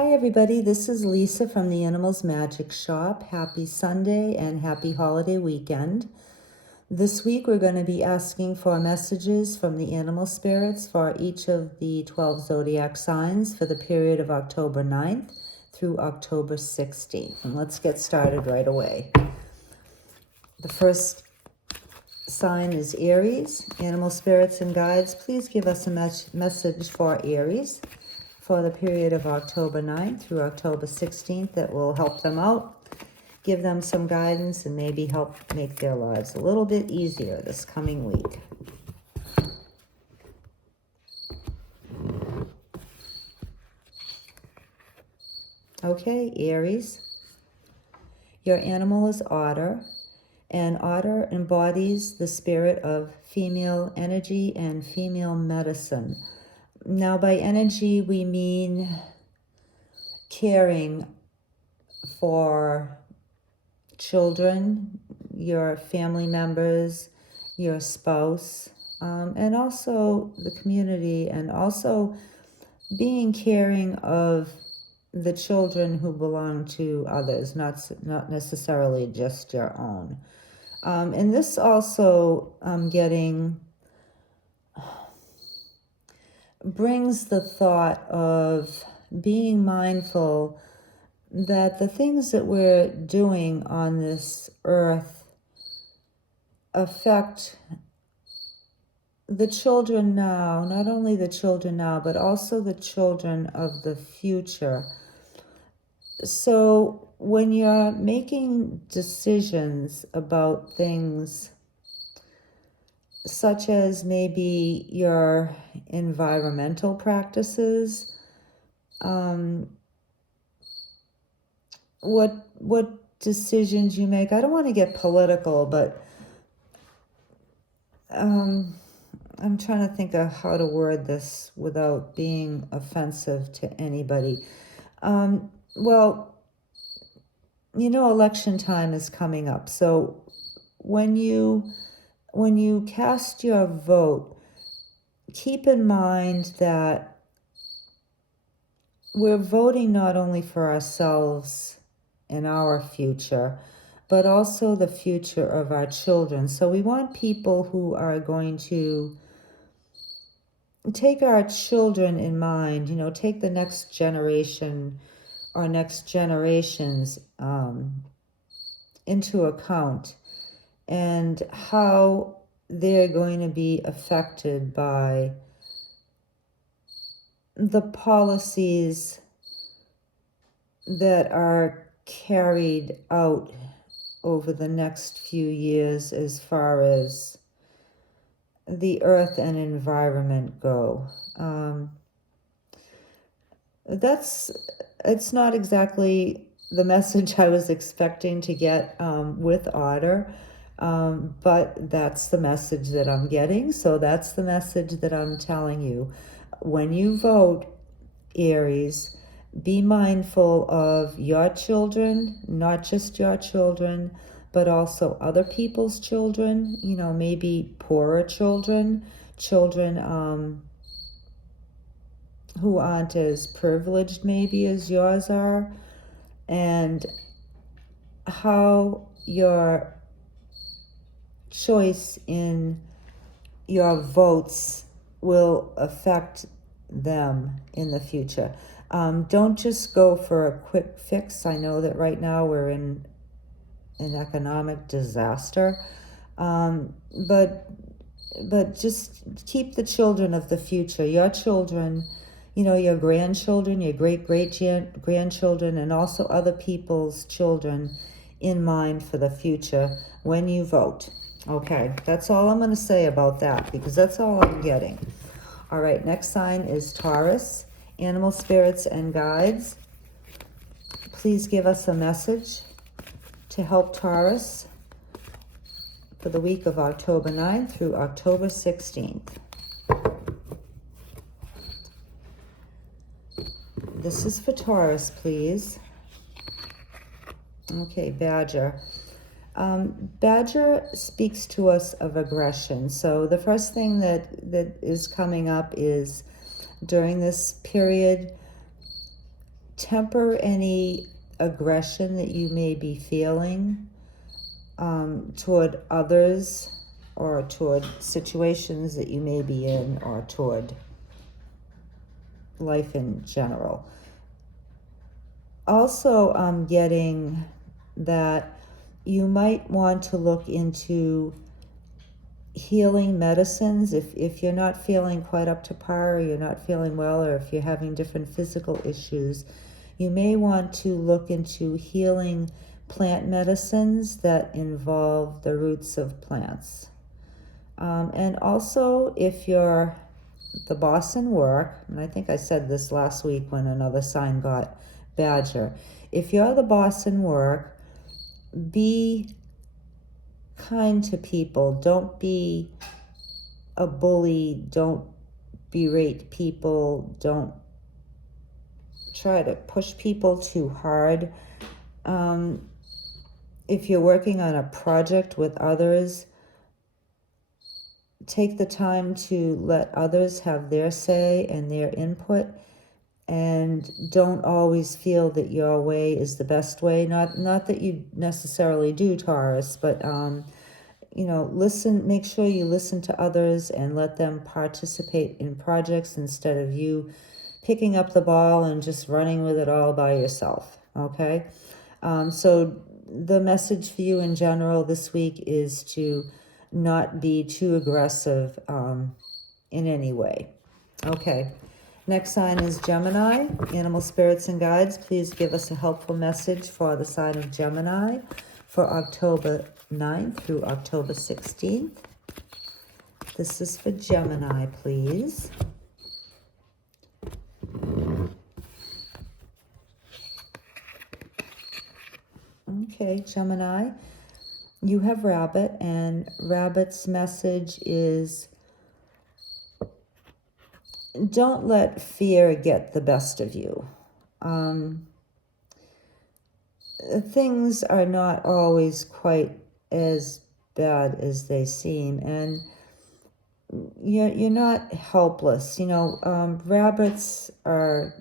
Hi everybody, this is Lisa from the Animals Magic Shop. Happy Sunday and happy holiday weekend. This week we're going to be asking for messages from the animal spirits for each of the 12 zodiac signs for the period of October 9th through October 16th. And let's get started right away. The first sign is Aries. Animal spirits and guides, please give us a message for Aries for the period of October 9th through October 16th that will help them out, give them some guidance, and maybe help make their lives a little bit easier this coming week. Okay, Aries, your animal is otter, and otter embodies the spirit of female energy and female medicine. Now, by energy, we mean caring for children, your family members, your spouse, and also the community, and also being caring of the children who belong to others, not necessarily just your own. And this also brings the thought of being mindful that the things that we're doing on this earth affect the children now, not only the children now, but also the children of the future. So when you're making decisions about things such as maybe your environmental practices, what decisions you make. I don't want to get political, but I'm trying to think of how to word this without being offensive to anybody. Well, election time is coming up. So when you cast your vote, keep in mind that we're voting not only for ourselves and our future, but also the future of our children. So we want people who are going to take our children in mind, take the next generation or next generations into account, and how they're going to be affected by the policies that are carried out over the next few years as far as the earth and environment go. It's not exactly the message I was expecting to get with Otter, but that's the message that I'm getting. So that's the message that I'm telling you. When you vote, Aries, be mindful of your children, not just your children, but also other people's children, maybe poorer children who aren't as privileged maybe as yours are, and how your choice in your votes will affect them in the future. Don't just go for a quick fix. I know that right now we're in an economic disaster, but just keep the children of the future, your children, your grandchildren, your great-grandchildren, and also other people's children in mind for the future when you vote. Okay, that's all I'm going to say about that, because that's all I'm getting. All right, next sign is Taurus. Animal spirits and guides, please give us a message to help Taurus for the week of October 9th through October 16th. This is for Taurus, please. Okay, Badger. Badger speaks to us of aggression. So the first thing that is coming up is, during this period, temper any aggression that you may be feeling toward others, or toward situations that you may be in, or toward life in general. Also, I'm getting that you might want to look into healing medicines if you're not feeling quite up to par, or you're not feeling well, or if you're having different physical issues. You may want to look into healing plant medicines that involve the roots of plants. And also, if you're the boss in work, and I think I said this last week when another sign got Badger, if you're the boss in work, be kind to people. Don't be a bully. Don't berate people. Don't try to push people too hard. If you're working on a project with others, take the time to let others have their say and their input, and don't always feel that your way is the best way. Not that you necessarily do, Taurus, but listen, make sure you listen to others and let them participate in projects instead of you picking up the ball and just running with it all by yourself, okay? So the message for you in general this week is to not be too aggressive in any way. Okay, next sign is Gemini. Animal spirits and guides, please give us a helpful message for the sign of Gemini for October 9th through October 16th. This is for Gemini, please. Okay, Gemini, you have Rabbit, and Rabbit's message is don't let fear get the best of you. Things are not always quite as bad as they seem, and you're not helpless. Rabbits are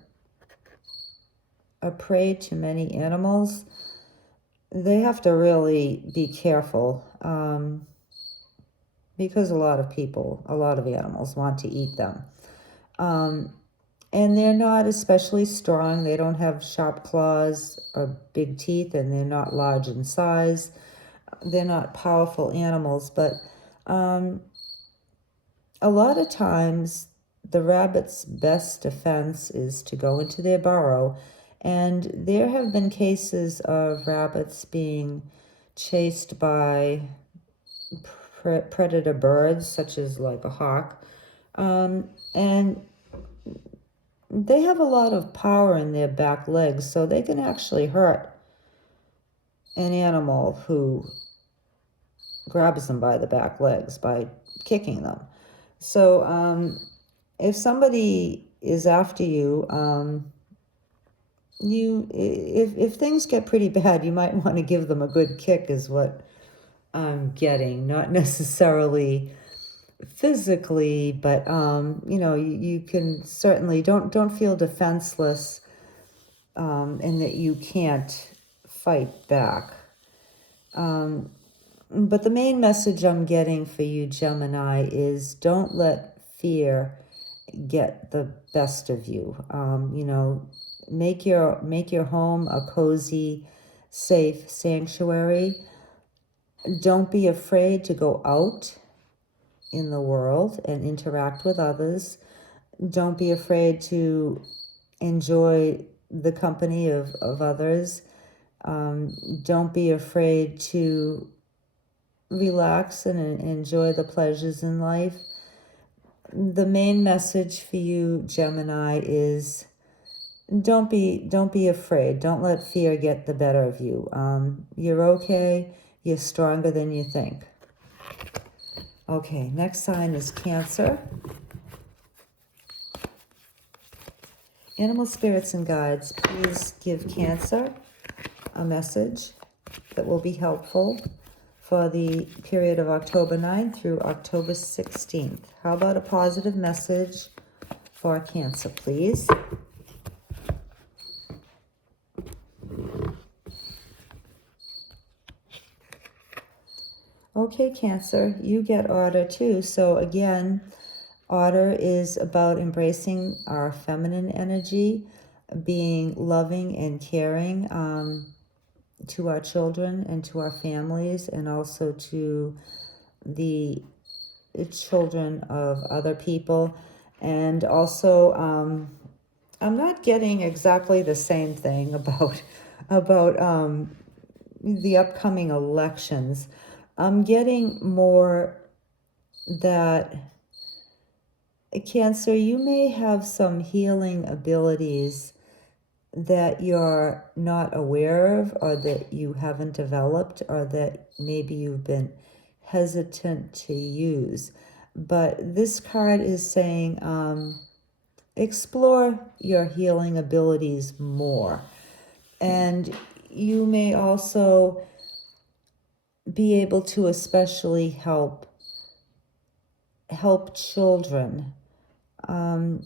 a prey to many animals. They have to really be careful because a lot of animals want to eat them. And they're not especially strong. They don't have sharp claws or big teeth, and they're not large in size. They're not powerful animals, but a lot of times the rabbit's best defense is to go into their burrow. And there have been cases of rabbits being chased by predator birds, such as like a hawk. And they have a lot of power in their back legs, so they can actually hurt an animal who grabs them by the back legs by kicking them. So if somebody is after you, if things get pretty bad, you might want to give them a good kick, is what I'm getting. Not necessarily physically, but you can certainly don't feel defenseless, and that you can't fight back. But the main message I'm getting for you, Gemini, is don't let fear get the best of you. Make your home a cozy, safe sanctuary. Don't be afraid to go out in the world and interact with others. Don't be afraid to enjoy the company of others. Don't be afraid to relax and enjoy the pleasures in life. The main message for you, Gemini, is don't be afraid. Don't let fear get the better of you. You're okay. You're stronger than you think. Okay, next sign is Cancer. Animal spirits and guides, please give Cancer a message that will be helpful for the period of October 9th through October 16th. How about a positive message for Cancer, please? Okay, Cancer, you get Otter too. So again, Otter is about embracing our feminine energy, being loving and caring to our children and to our families, and also to the children of other people. And also, I'm not getting exactly the same thing about the upcoming elections. I'm getting more that Cancer, you may have some healing abilities that you're not aware of, or that you haven't developed, or that maybe you've been hesitant to use. But this card is saying explore your healing abilities more. And you may also be able to especially help children. And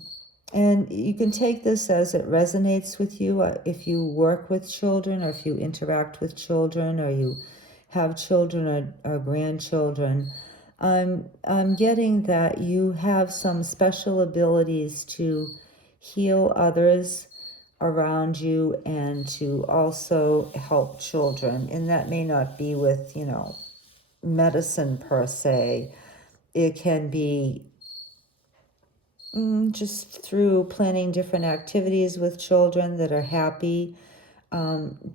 you can take this as it resonates with you. If you work with children, or if you interact with children, or you have children or grandchildren, I'm getting that you have some special abilities to heal others around you and to also help children. And that may not be with, medicine per se. It can be just through planning different activities with children that are happy,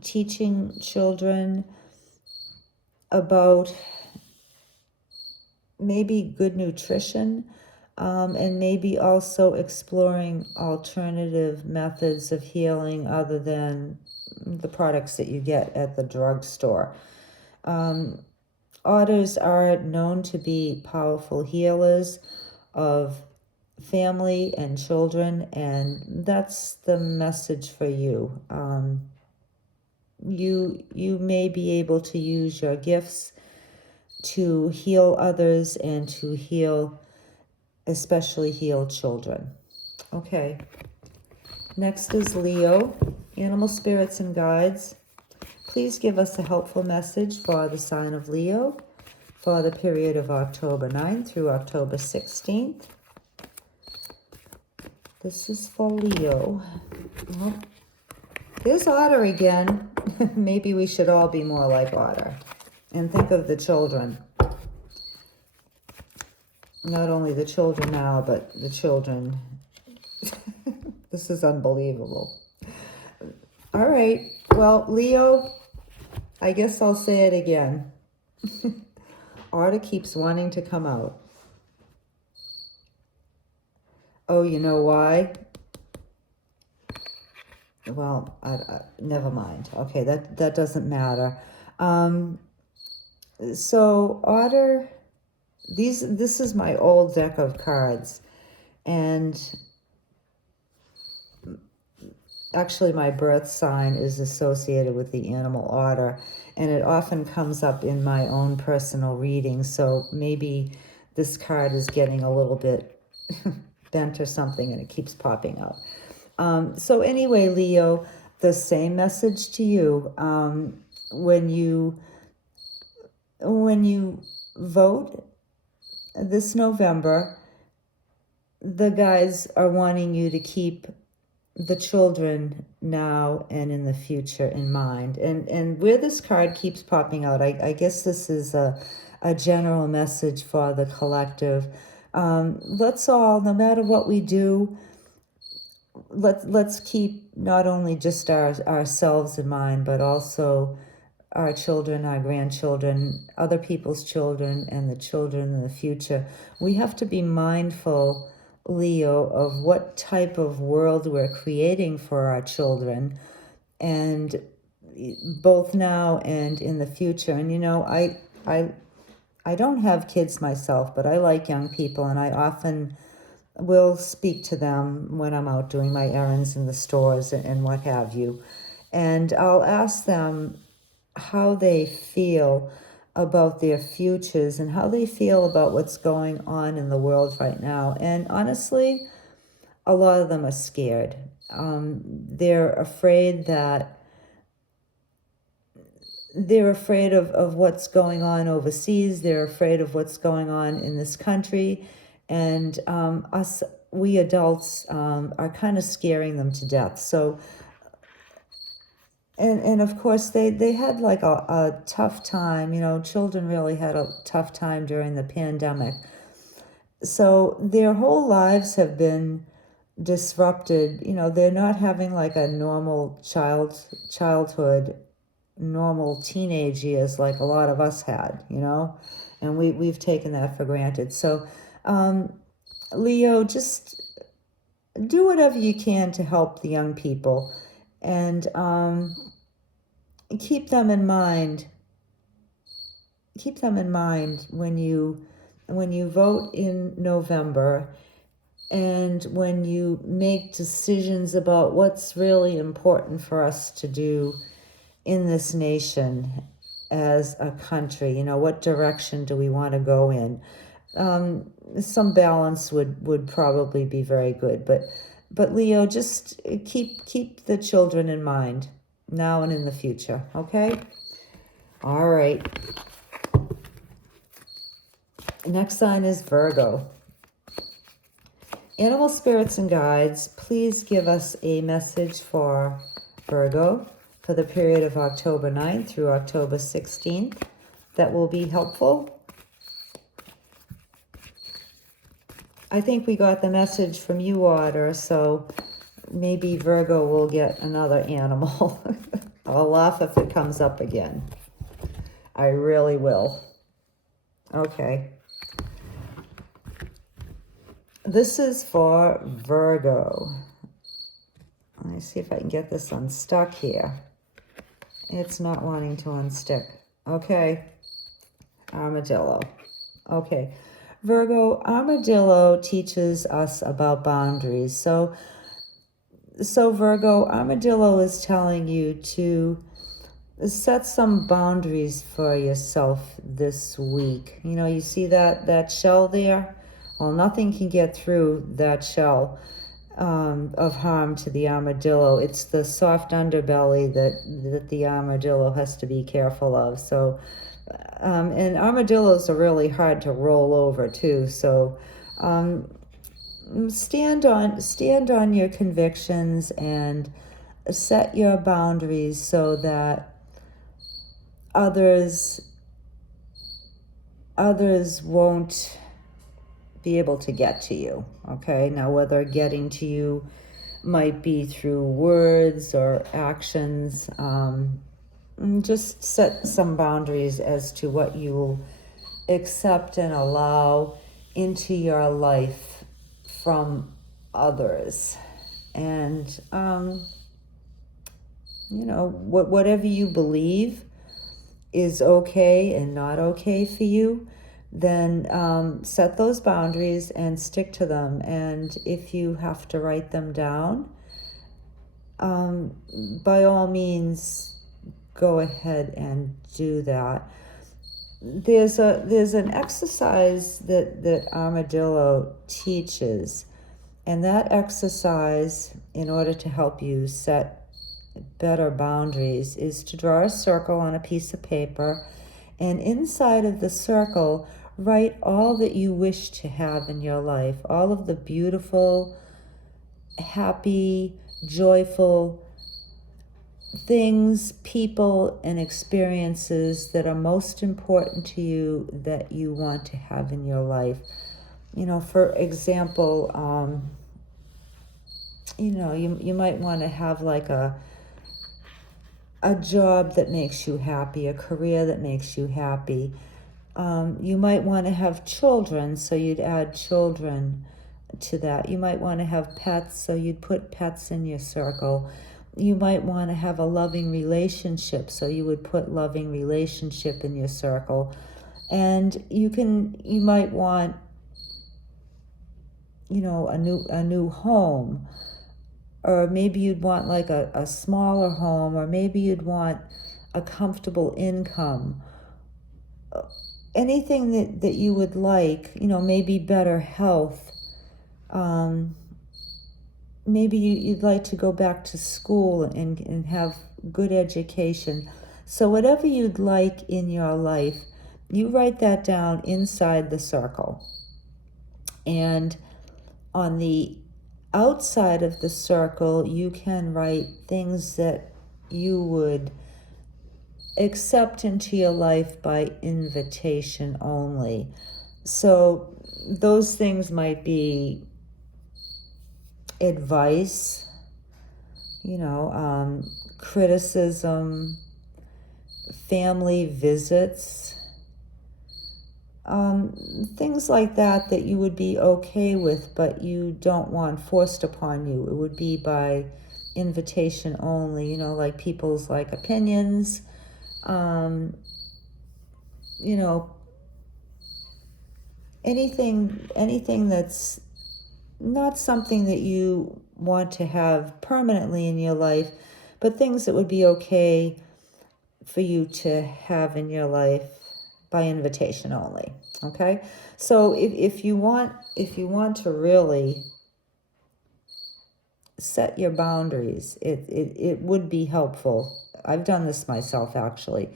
teaching children about maybe good nutrition, and maybe also exploring alternative methods of healing other than the products that you get at the drugstore. Otters are known to be powerful healers of family and children, and that's the message for you. You may be able to use your gifts to heal others and to especially heal children. Okay, next is Leo. Animal spirits and guides, please give us a helpful message for the sign of Leo for the period of October 9th through October 16th. This is for Leo. Well, there's Otter again. Maybe we should all be more like Otter and think of the children. Not only the children now, but the children. This is unbelievable. All right. Well, Leo, I guess I'll say it again. Otter keeps wanting to come out. Oh, you know why? Well, never mind. Okay, that doesn't matter. So Otter, this is my old deck of cards, and actually my birth sign is associated with the animal otter, and it often comes up in my own personal reading. So maybe this card is getting a little bit bent or something, and it keeps popping up. So anyway, Leo, the same message to you. When you vote this November, the guys are wanting you to keep the children now and in the future in mind. And where this card keeps popping out, I guess this is a general message for the collective. Let's all, no matter what we do, let's keep not only just ourselves in mind, but also our children, our grandchildren, other people's children, and the children in the future. We have to be mindful, Leo, of what type of world we're creating for our children, and both now and in the future. And I don't have kids myself, but I like young people, and I often will speak to them when I'm out doing my errands in the stores and what have you. And I'll ask them how they feel about their futures and how they feel about what's going on in the world right now. And honestly, a lot of them are scared. They're afraid that they're afraid of what's going on overseas. They're afraid of what's going on in this country. And we adults are kind of scaring them to death. So, and of course, they had like a tough time. Children really had a tough time during the pandemic. So their whole lives have been disrupted. They're not having like a normal childhood, normal teenage years like a lot of us had, and we've taken that for granted. So Leo, just do whatever you can to help the young people, and keep them in mind when you vote in November, and when you make decisions about what's really important for us to do in this nation as a country. What direction do we want to go in? Some balance would probably be very good, but Leo, just keep the children in mind now and in the future, okay? All right. Next sign is Virgo. Animal spirits and guides, please give us a message for Virgo for the period of October 9th through October 16th. That will be helpful. I think we got the message from you, Otter, so maybe Virgo will get another animal. I'll laugh if it comes up again. I really will. Okay. This is for Virgo. Let me see if I can get this unstuck here. It's not wanting to unstick. Okay. Armadillo. Okay. Virgo, Armadillo teaches us about boundaries. So Virgo, Armadillo is telling you to set some boundaries for yourself this week. You see that shell there? Well, nothing can get through that shell of harm to the armadillo. It's the soft underbelly that the armadillo has to be careful of. So, and armadillos are really hard to roll over too. So, stand on your convictions and set your boundaries so that others won't be able to get to you. Okay, now whether getting to you might be through words or actions, just set some boundaries as to what you will accept and allow into your life from others. And whatever you believe is okay and not okay for you, then set those boundaries and stick to them. And if you have to write them down, by all means, go ahead and do that. There's an exercise that Armadillo teaches, and that exercise, in order to help you set better boundaries, is to draw a circle on a piece of paper, and inside of the circle, write all that you wish to have in your life, all of the beautiful, happy, joyful things, people, and experiences that are most important to you that you want to have in your life. For example, you might want to have like a job that makes you happy, a career that makes you happy. You might want to have children, so you'd add children to that. You might want to have pets, so you'd put pets in your circle. You might want to have a loving relationship, so you would put loving relationship in your circle. And you might want, a new home, or maybe you'd want like a smaller home, or maybe you'd want a comfortable income. Anything that you would like, maybe better health. Maybe you'd like to go back to school and have good education. So whatever you'd like in your life, you write that down inside the circle. And on the outside of the circle, you can write things that you would accept into your life by invitation only. So those things might be advice, criticism, family visits, things like that that you would be okay with, but you don't want forced upon you. It would be by invitation only, like people's like opinions, anything that's not something that you want to have permanently in your life, but things that would be okay for you to have in your life by invitation only. Okay, so if you want to really set your boundaries, it would be helpful. I've done this myself, actually.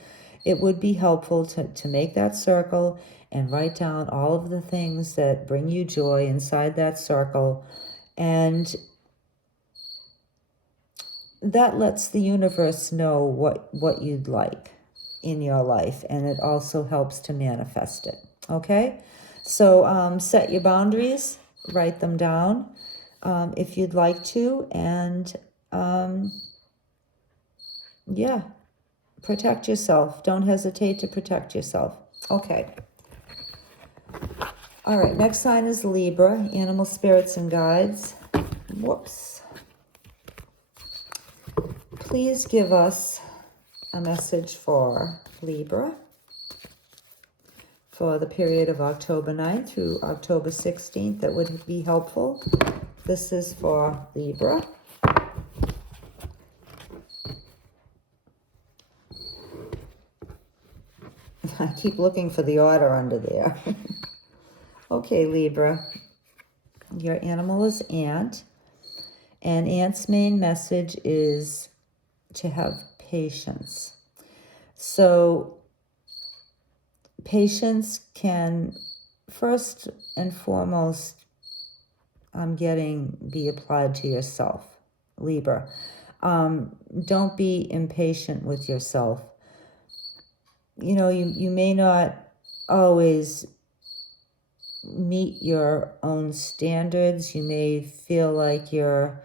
It would be helpful to make that circle and write down all of the things that bring you joy inside that circle. And that lets the universe know what you'd like in your life. And it also helps to manifest it. Okay? So set your boundaries, write them down if you'd like to. And yeah, protect yourself. Don't hesitate to protect yourself. Okay. All right, next sign is Libra, animal spirits and guides. Whoops. Please give us a message for Libra for the period of October 9th through October 16th. That would be helpful. This is for Libra. I keep looking for the order under there. Okay, Libra. Your animal is ant. And ant's main message is to have patience. So patience can, first and foremost, I'm getting, be applied to yourself, Libra. Don't be impatient with yourself. You may not always meet your own standards. You may feel like you're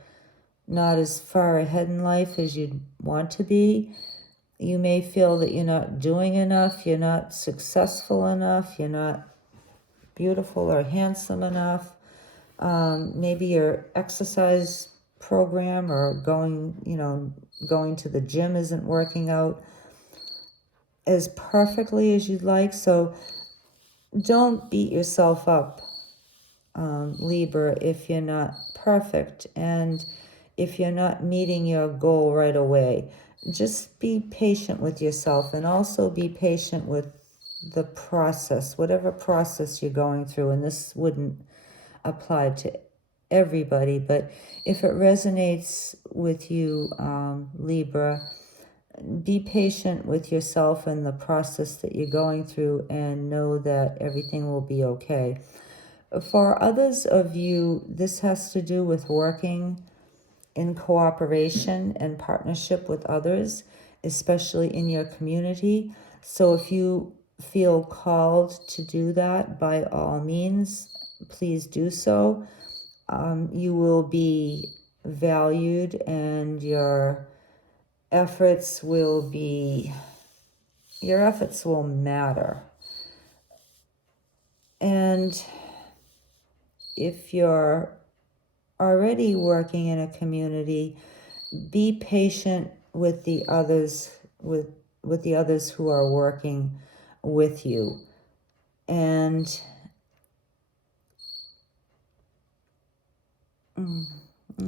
not as far ahead in life as you'd want to be. You may feel that you're not doing enough, you're not successful enough, you're not beautiful or handsome enough. Maybe your exercise program or going to the gym isn't working out as perfectly as you'd like. So don't beat yourself up, Libra, if you're not perfect and if you're not meeting your goal right away. Just be patient with yourself, and also be patient with the process, whatever process you're going through. And this wouldn't apply to everybody, but if it resonates with you, Libra, be patient with yourself and the process that you're going through, and know that everything will be okay. For others of you, this has to do with working in cooperation and partnership with others, especially in your community. So if you feel called to do that, by all means, please do so. You will be valued, and your efforts will matter. And if you're already working in a community, be patient with the others, with the others who are working with you. And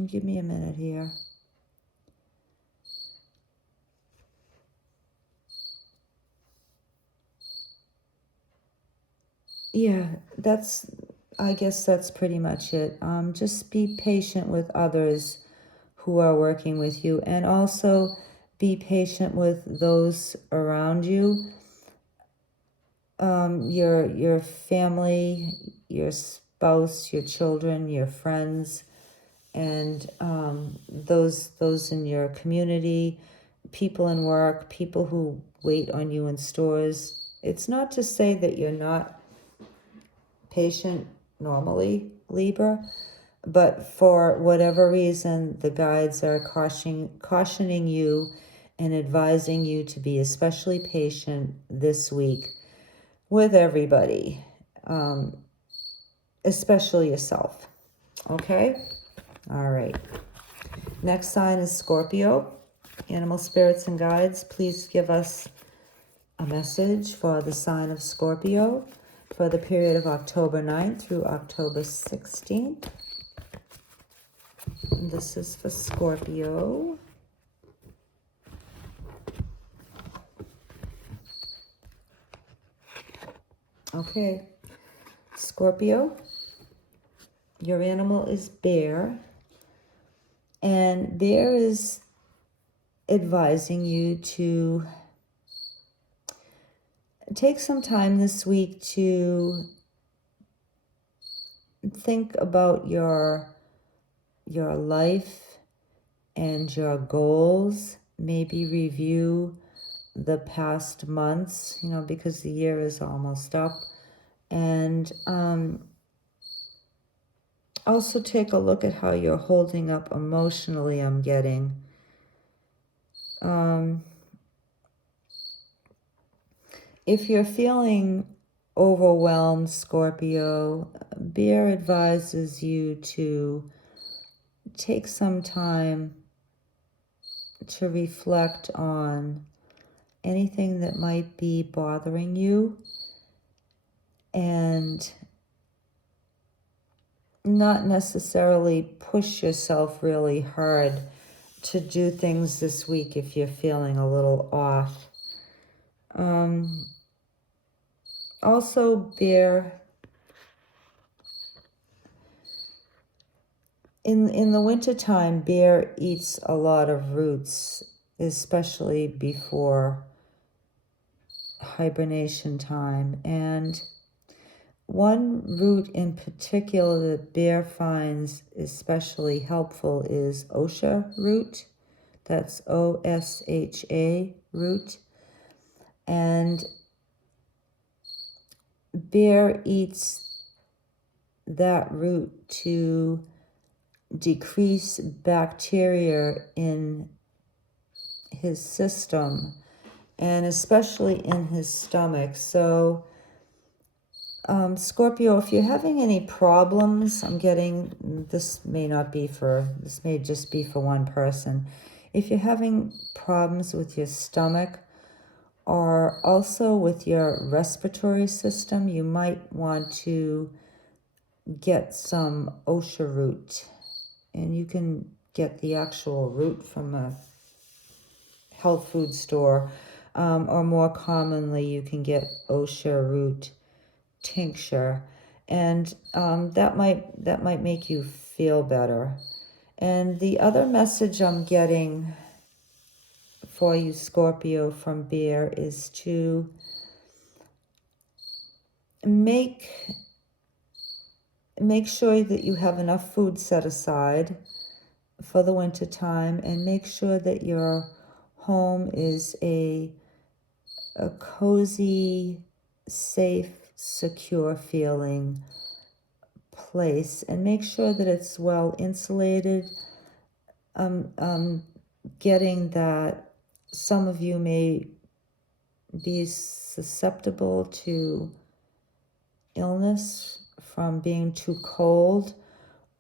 give me a minute here. Yeah, I guess that's pretty much it. Just be patient with others who are working with you, and also Be patient with those around you. Your family, your spouse, your children, your friends, and those in your community, people in work, people who wait on you in stores. It's not to say that you're not patient normally, Libra, but for whatever reason, the guides are cautioning you and advising you to be especially patient this week with everybody, especially yourself. Okay? All right. Next sign is Scorpio. Animal spirits and guides, please give us a message for the sign of Scorpio for the period of October 9th through October 16th. And this is for Scorpio. Okay. Scorpio, your animal is bear. And bear is advising you to take some time this week to think about your life and your goals. Maybe review the past months, because the year is almost up. And also take a look at how you're holding up emotionally, I'm getting. If you're feeling overwhelmed, Scorpio, bear advises you to take some time to reflect on anything that might be bothering you and not necessarily push yourself really hard to do things this week if you're feeling a little off. Also, bear, in the wintertime, bear eats a lot of roots, especially before hibernation time. And one root in particular that bear finds especially helpful is Osha root. That's OSHA root. And bear eats that root to decrease bacteria in his system and especially in his stomach. So Scorpio, if you're having any problems, I'm getting, this may just be for one person. If you're having problems with your stomach or also with your respiratory system, you might want to get some Osha root. And you can get the actual root from a health food store, or more commonly, you can get Osha root tincture, and that might make you feel better. And the other message I'm getting for you, Scorpio, from bear is to make sure that you have enough food set aside for the winter time, and make sure that your home is a cozy, safe, secure feeling place, and make sure that it's well insulated. Getting that some of you may be susceptible to illness from being too cold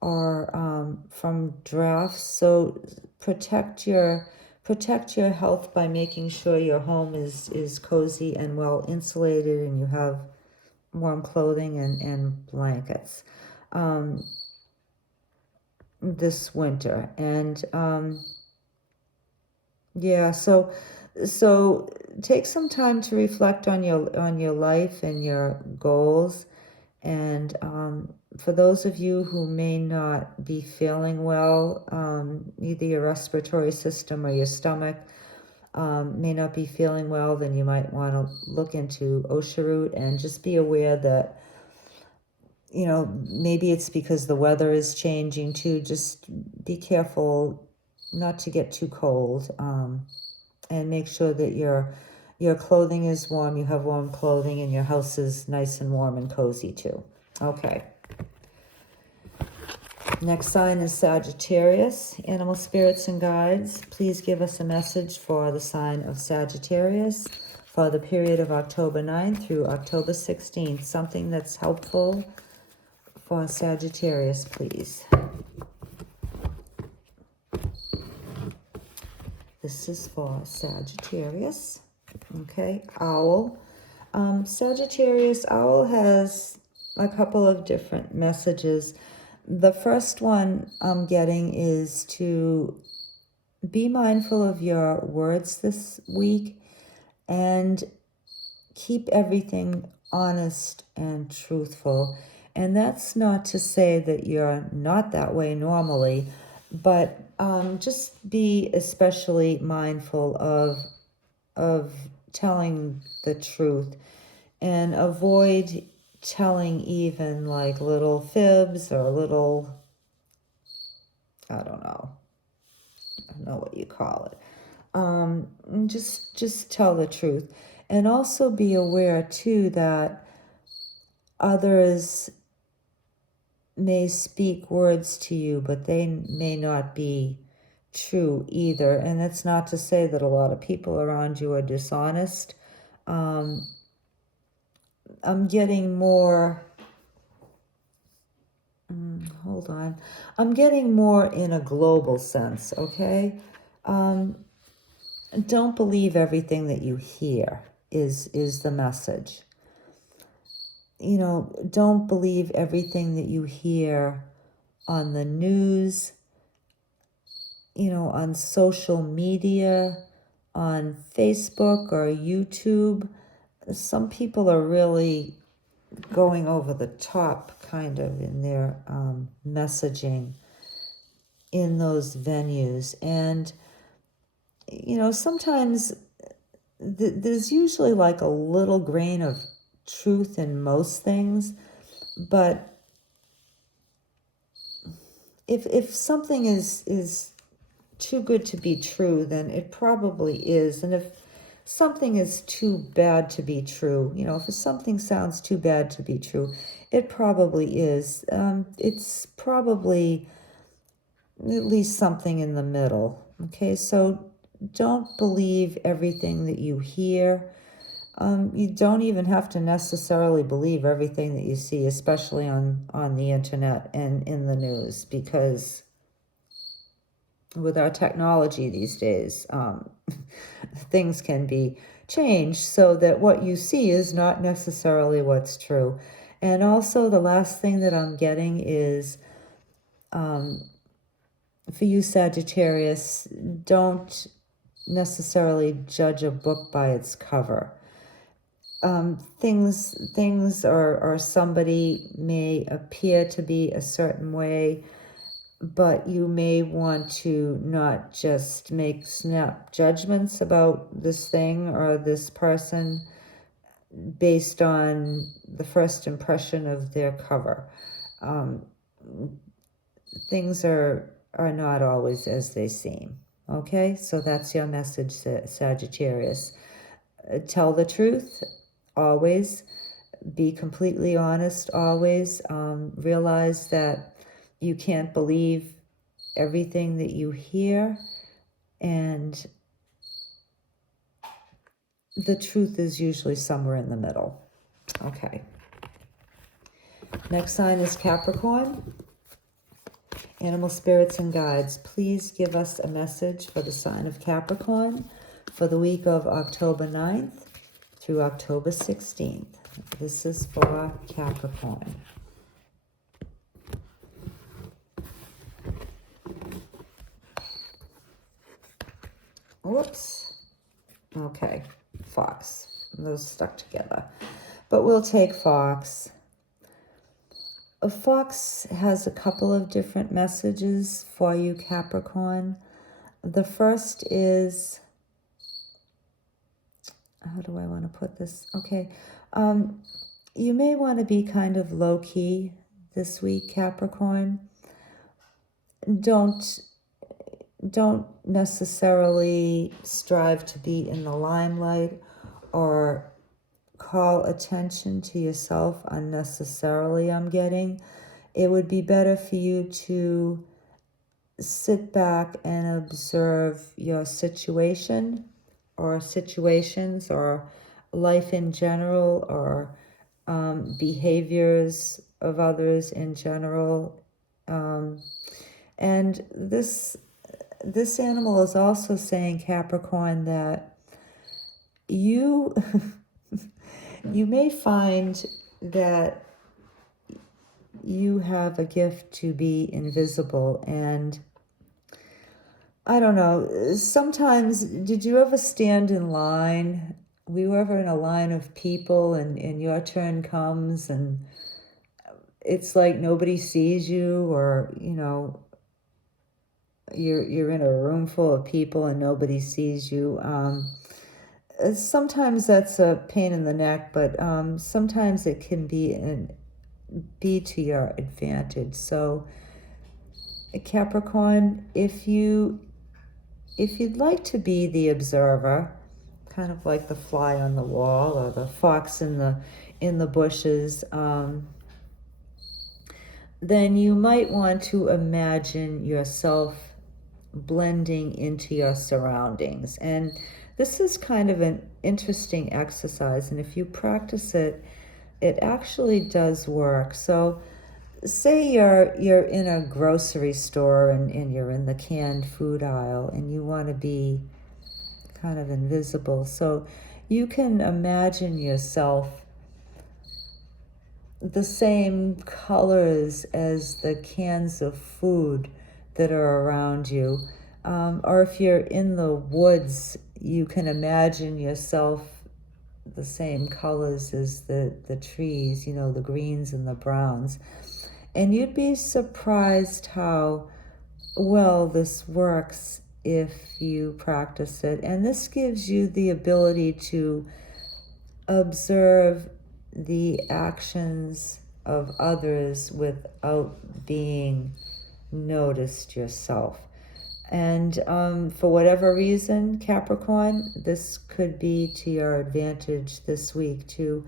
or from drafts. So protect your health by making sure your home is cozy and well insulated, and you have warm clothing and blankets this winter. And so take some time to reflect on your life and your goals. And for those of you who may not be feeling well, either your respiratory system or your stomach, may not be feeling well, then you might want to look into osha root, and just be aware that, you know, maybe it's because the weather is changing too. Just be careful not to get too cold, and make sure that your clothing is warm, you have warm clothing, and your house is nice and warm and cozy too. Okay. Next sign is Sagittarius. Animal spirits and guides, please give us a message for the sign of Sagittarius for the period of October 9th through October 16th. Something that's helpful for Sagittarius, please. This is for Sagittarius. Okay, owl. Sagittarius, owl has a couple of different messages. The first one I'm getting is to be mindful of your words this week and keep everything honest and truthful. And that's not to say that you're not that way normally, but just be especially mindful of telling the truth, and avoid telling even like little fibs or little, I don't know what you call it. Just tell the truth. And also be aware too that others may speak words to you, but they may not be true either. And that's not to say that a lot of people around you are dishonest. I'm getting more, hold on. I'm getting more in a global sense, okay? Don't believe everything that you hear is the message. You know, don't believe everything that you hear on the news, you know, on social media, on Facebook or YouTube. Some people are really going over the top kind of in their messaging in those venues. And, you know, sometimes there's usually like a little grain of truth in most things, but if something is too good to be true, then it probably is. And if something is too bad to be true, you know, if something sounds too bad to be true, it probably is. It's probably at least something in the middle. Okay, so don't believe everything that you hear. You don't even have to necessarily believe everything that you see, especially on the internet and in the news, because with our technology these days, things can be changed so that what you see is not necessarily what's true. And also the last thing that I'm getting is, for you Sagittarius, don't necessarily judge a book by its cover. Things or somebody may appear to be a certain way, but you may want to not just make snap judgments about this thing or this person based on the first impression of their cover. Things are not always as they seem. Okay, so that's your message, Sagittarius. Tell the truth always. Be completely honest always. Realize that you can't believe everything that you hear, and the truth is usually somewhere in the middle. Okay. Next sign is Capricorn. Animal spirits and guides, please give us a message for the sign of Capricorn for the week of October 9th through October 16th. This is for Capricorn. Whoops. Okay, Fox. Those stuck together. But we'll take Fox. A Fox has a couple of different messages for you, Capricorn. The first is how do I want to put this? Okay. You may want to be kind of low-key this week, Capricorn. Don't necessarily strive to be in the limelight or call attention to yourself unnecessarily, I'm getting. It would be better for you to sit back and observe your situation or situations or life in general or behaviors of others in general. And this animal is also saying, Capricorn, that you you may find that you have a gift to be invisible. And I don't know, sometimes, did you ever stand in line? Were you ever in a line of people and your turn comes and it's like nobody sees you, or, you know, you're in a room full of people and nobody sees you? Sometimes that's a pain in the neck, but sometimes it can be to your advantage. So, Capricorn, if you'd like to be the observer, kind of like the fly on the wall or the fox in the bushes, then you might want to imagine yourself blending into your surroundings. And this is kind of an interesting exercise, and if you practice it, it actually does work. So say you're in a grocery store and you're in the canned food aisle and you want to be kind of invisible. So you can imagine yourself the same colors as the cans of food that are around you. Or if you're in the woods, you can imagine yourself the same colors as the trees, you know, the greens and the browns. And you'd be surprised how well this works if you practice it. And this gives you the ability to observe the actions of others without being noticed yourself. And for whatever reason, Capricorn, this could be to your advantage this week to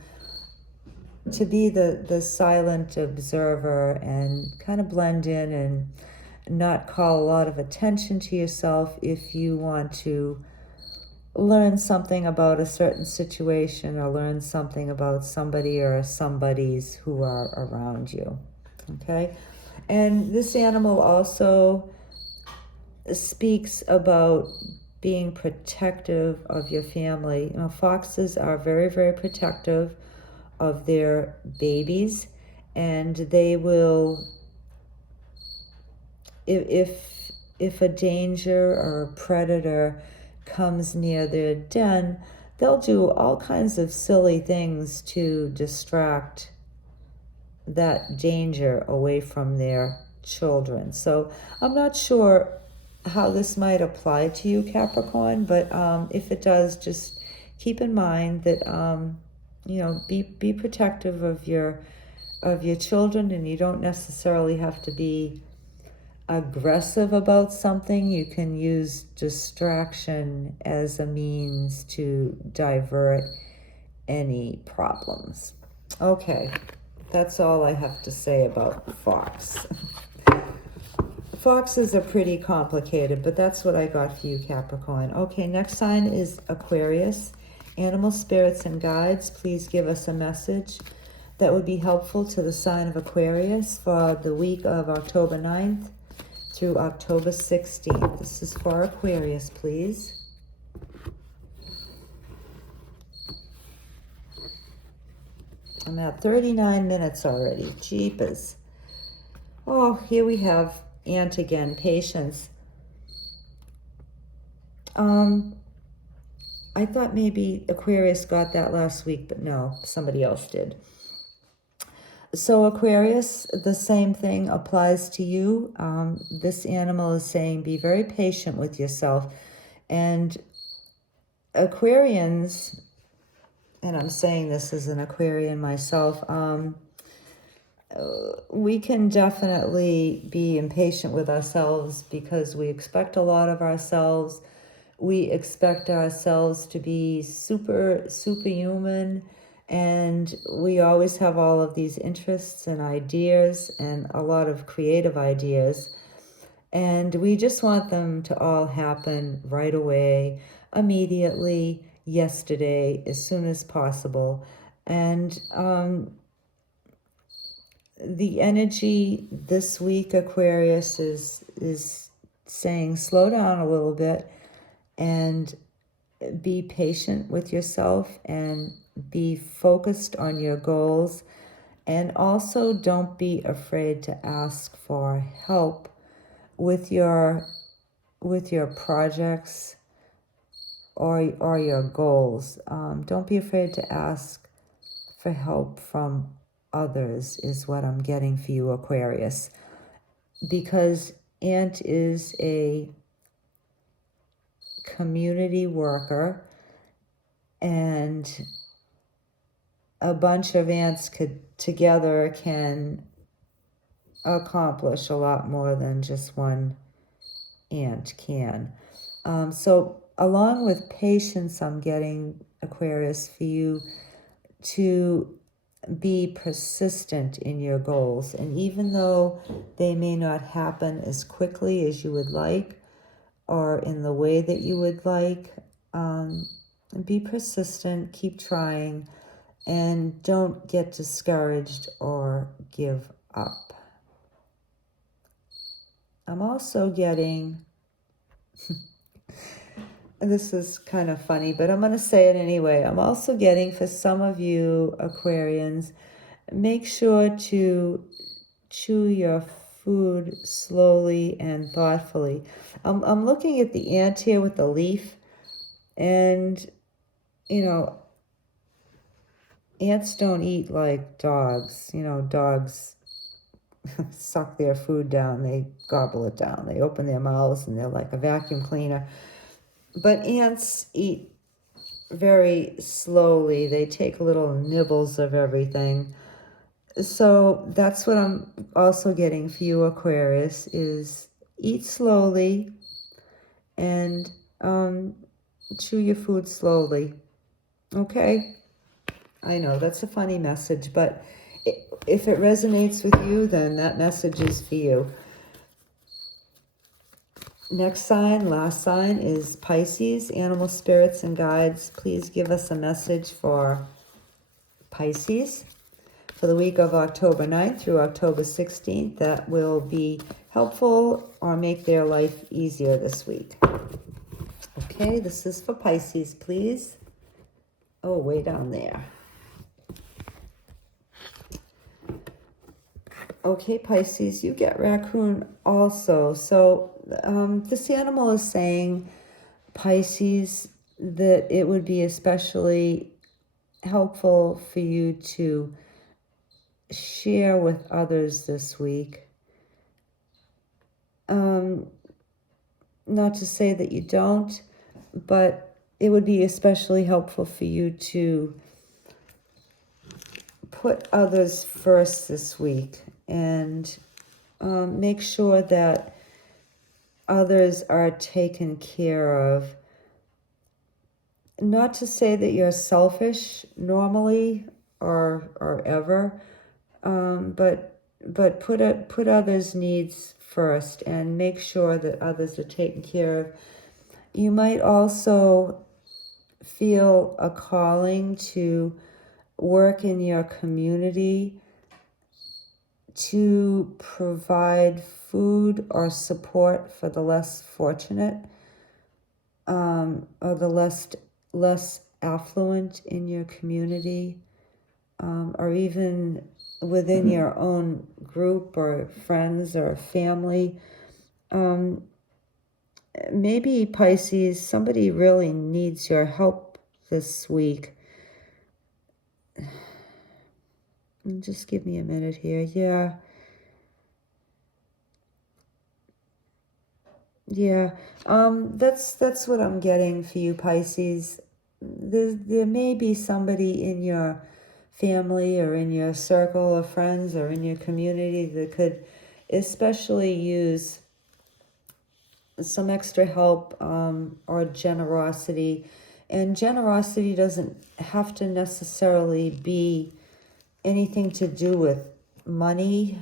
be the silent observer and kind of blend in and not call a lot of attention to yourself if you want to learn something about a certain situation or learn something about somebody or somebodies who are around you. Okay? And this animal also speaks about being protective of your family. You know, foxes are very, very protective of their babies, and they will, if a danger or a predator comes near their den, they'll do all kinds of silly things to distract that danger away from their children. So I'm not sure how this might apply to you, Capricorn, but if it does, just keep in mind that be protective of your children, and you don't necessarily have to be aggressive about something. You can use distraction as a means to divert any problems. Okay, that's all I have to say about fox. Foxes are pretty complicated, but that's what I got for you, Capricorn. Okay, next sign is Aquarius. Animal spirits and guides, please give us a message that would be helpful to the sign of Aquarius for the week of October 9th through October 16th. This is for Aquarius, please. I'm at 39 minutes already. Jeepers. Oh, here we have Ant again, patience. I thought maybe Aquarius got that last week, but no, somebody else did. So Aquarius, the same thing applies to you. This animal is saying be very patient with yourself. And Aquarians and I'm saying this as an Aquarian myself, we can definitely be impatient with ourselves because we expect a lot of ourselves. We expect ourselves to be superhuman, and we always have all of these interests and ideas and a lot of creative ideas. And we just want them to all happen right away, immediately, yesterday, as soon as possible. And the energy this week, Aquarius, is saying slow down a little bit and be patient with yourself and be focused on your goals. And also don't be afraid to ask for help with your projects or your goals. Don't be afraid to ask for help from others is what I'm getting for you, Aquarius. Because Ant is a community worker, and a bunch of ants together can accomplish a lot more than just one ant can. So along with patience, I'm getting, Aquarius, for you to be persistent in your goals. And even though they may not happen as quickly as you would like or in the way that you would like, be persistent, keep trying, and don't get discouraged or give up. I'm also getting, this is kind of funny, but I'm going to say it anyway. I'm also getting, for some of you Aquarians, make sure to chew your food slowly and thoughtfully. I'm looking at the ant here with the leaf, and, you know, ants don't eat like dogs. You know, dogs suck their food down. They gobble it down. They open their mouths and they're like a vacuum cleaner. But ants eat very slowly. They take little nibbles of everything. So that's what I'm also getting for you, Aquarius, is eat slowly and chew your food slowly. Okay? I know that's a funny message, but if it resonates with you, then that message is for you. Next sign, last sign, is Pisces. Animal spirits and guides, please give us a message for Pisces for the week of October 9th through October 16th. That will be helpful or make their life easier this week. Okay, this is for Pisces, please. Oh, way down there. Okay, Pisces, you get raccoon also. So this animal is saying, Pisces, that it would be especially helpful for you to share with others this week. Not to say that you don't, but it would be especially helpful for you to put others first this week and make sure that others are taken care of. Not to say that you're selfish normally or ever, but put others' needs first and make sure that others are taken care of. You might also feel a calling to work in your community to provide food or support for the less fortunate, or the less affluent in your community, or even within your own group or friends or family. Maybe, Pisces, somebody really needs your help this week. Just give me a minute here. Yeah. That's what I'm getting for you, Pisces. there may be somebody in your family or in your circle of friends or in your community that could especially use some extra help or generosity. And generosity doesn't have to necessarily be anything to do with money.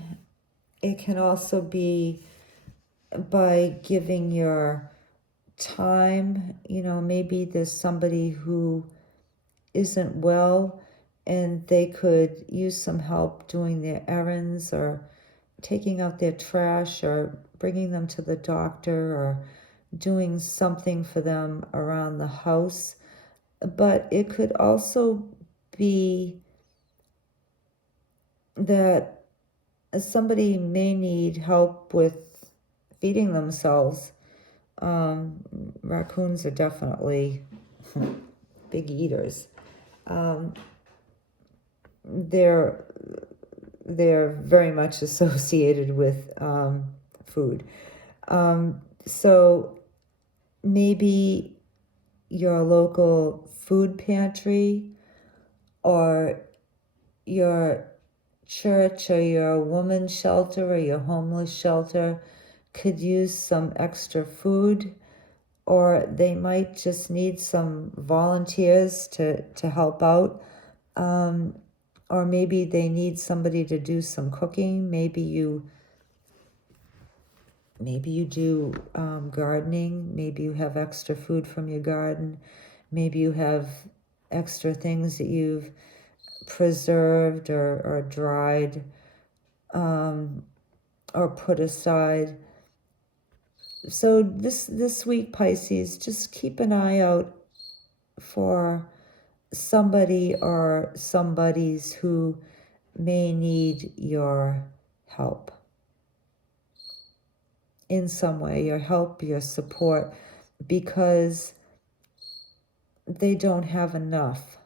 It can also be by giving your time. You know, maybe there's somebody who isn't well and they could use some help doing their errands or taking out their trash or bringing them to the doctor or doing something for them around the house. But it could also be that somebody may need help with feeding themselves. Raccoons are definitely big eaters. They're very much associated with food. So maybe your local food pantry or your church or your women's shelter or your homeless shelter could use some extra food, or they might just need some volunteers to help out. Or maybe they need somebody to do some cooking. Maybe you do gardening. Maybe you have extra food from your garden. Maybe you have extra things that you've preserved or dried or put aside. So this week, Pisces, just keep an eye out for somebody or somebodies who may need your help in some way, your help, your support, because they don't have enough.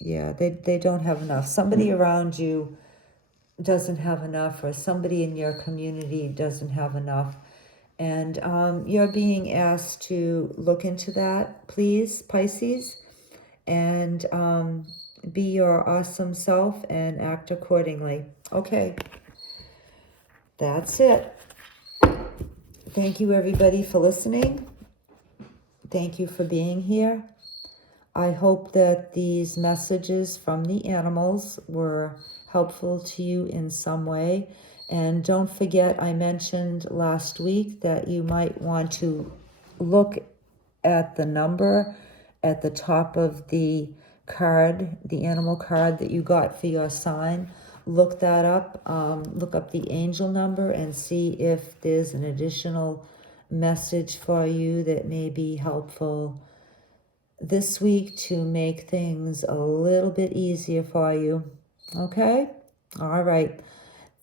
Yeah, they don't have enough. Somebody around you doesn't have enough, or somebody in your community doesn't have enough. And you're being asked to look into that, please, Pisces, and be your awesome self and act accordingly. Okay, that's it. Thank you, everybody, for listening. Thank you for being here. I hope that these messages from the animals were helpful to you in some way. And don't forget, I mentioned last week that you might want to look at the number at the top of the card, the animal card that you got for your sign. Look that up. Look up the angel number and see if there's an additional message for you that may be helpful this week to make things a little bit easier for you. Okay? All right.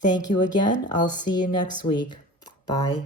Thank you again. I'll see you next week. Bye.